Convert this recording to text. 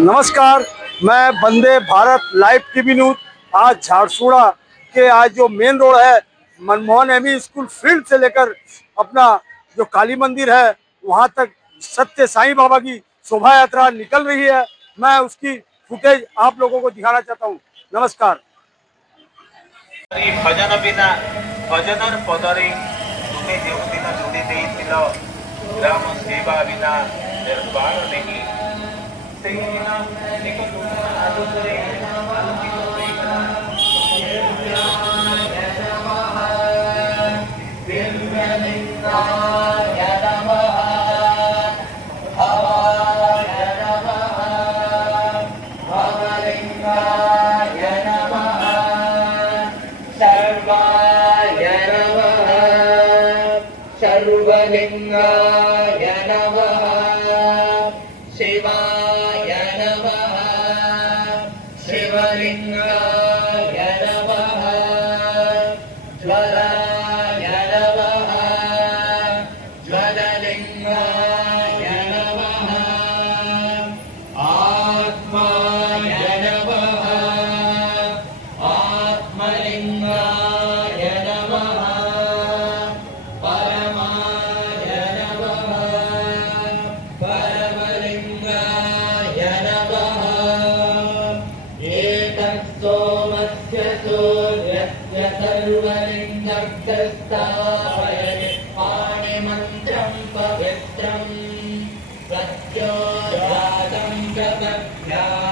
नमस्कार। मैं वंदे Bharat live TV news आज झारसुगड़ा के आज जो मेन रोड है मनमोहन एमी स्कूल फील्ड से लेकर अपना जो काली मंदिर है वहां तक सत्य साईं बाबा की शोभा यात्रा निकल रही है। मैं उसकी फुटेज आप लोगों को दिखाना चाहता हूं। नमस्कार। भजन बिना भजनर पदरे तुम्हें जो दिन जोड़ी देइथिल ग्राम सेवा बिना निर्वाण नहीं से दिन एक नूतन आलोचने सर्वलिंगाय नमः शिवाय नमः शिवलिंगाय नमः ज्वलाय नमः ज्वललिंगाय नमः आत्माय नमः आत्मलिंगाय नमः पाणिमन्त्रं पवित्रं प्रत्योजातं प्रपद्या